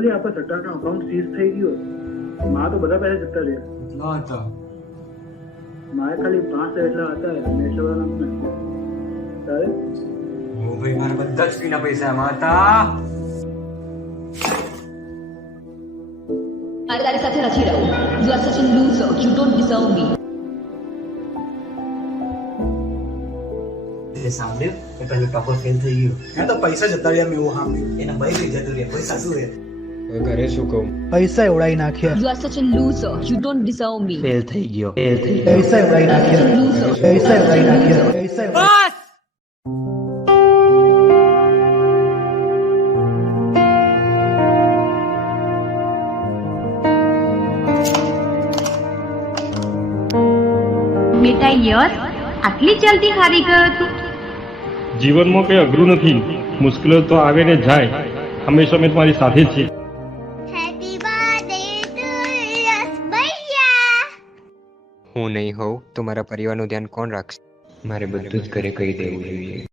બોલ ને આપણે સટ્ટાનો અકાઉન્ટ સીઝ થઈ ગયો માં તો બધા પૈસા જતા રહ્યા કેટલા હતા? મારે ખાલી 5 એટલા હતા મેશવાળા તારે ઓ ભાઈ મારા બધા જ ફીના પૈસા એમાં હતા. મારે તારી સાથે નથી રહું. You are such a loser. You don't deserve me. તે સાંભળ્યું કે પેલું ટોપર ફેલ થઈ ગયું. મેં તો પૈસા જતા રહ્યા મેં એવું સાંભળ્યું એના ભાઈ કઈ જતું રહ્યા પૈસા શું હે? ઘરે શું કહું? પૈસા ઉડાઈ નાખ્યા You are such a loser. You don't deserve me. Fail થઈ ગયો. પૈસા ઉડાઈ નાખ્યા પૈસા ઉડાઈ નાખ્યા પૈસા બેટા યસ આટલી જલ્દી હારી ગયો તું? જીવનમાં કંઈ અઘરું નથી, મુશ્કેલો તો આવે ને જાય. હંમેશા મેં તમારી સાથે જ છે. Happy birthday to us, ભૈયા. હું નહીં હોઉં તો મારા પરિવારનું ધ્યાન કોણ રાખશે? મારે બધું જ ઘરે કહી દેવું જોઈએ.